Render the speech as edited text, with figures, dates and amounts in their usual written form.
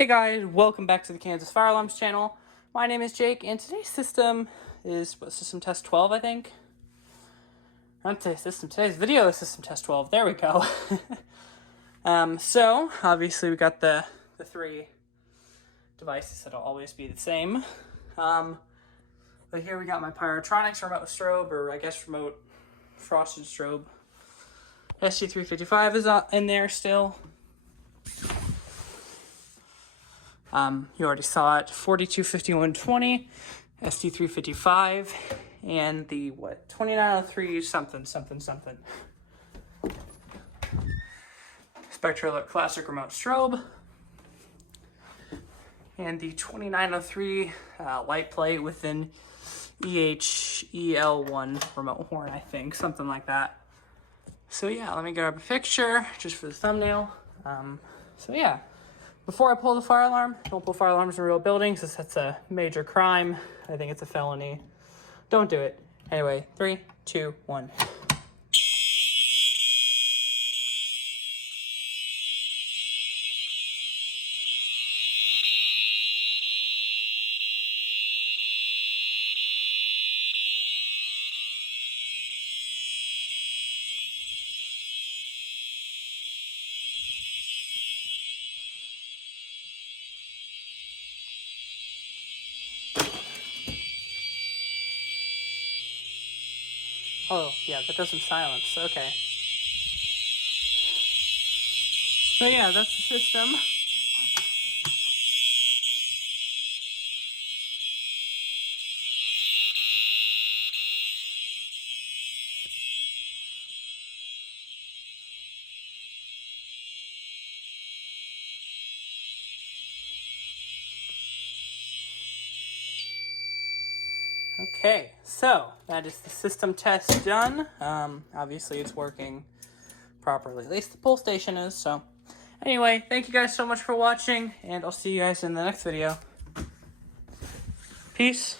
Hey guys, welcome back to the Kansas Fire Alarms channel. My name is Jake, and today's system is system test 12, I think. Not today's system, today's video is system test 12. There we go. So obviously we got the three devices that'll always be the same. But here we got my Pyrotronics remote strobe, or I guess remote frosted strobe. ST355 is in there still. You already saw it, 425120, ST355, and the, 2903 something. Spectra Alert Classic Remote Strobe, and the 2903 light plate with an EHEL1 remote horn, I think, something like that. So yeah, let me grab a picture just for the thumbnail. So yeah. Before I pull the fire alarm, don't pull fire alarms in real buildings, because that's a major crime. I think it's a felony. Don't do it. Anyway, 3, 2, 1. Oh, yeah, that doesn't silence. Okay. So yeah, that's the system. Okay, so that is the system test done. Obviously it's working properly. At least the pull station is, so. Anyway, thank you guys so much for watching, and I'll see you guys in the next video. Peace.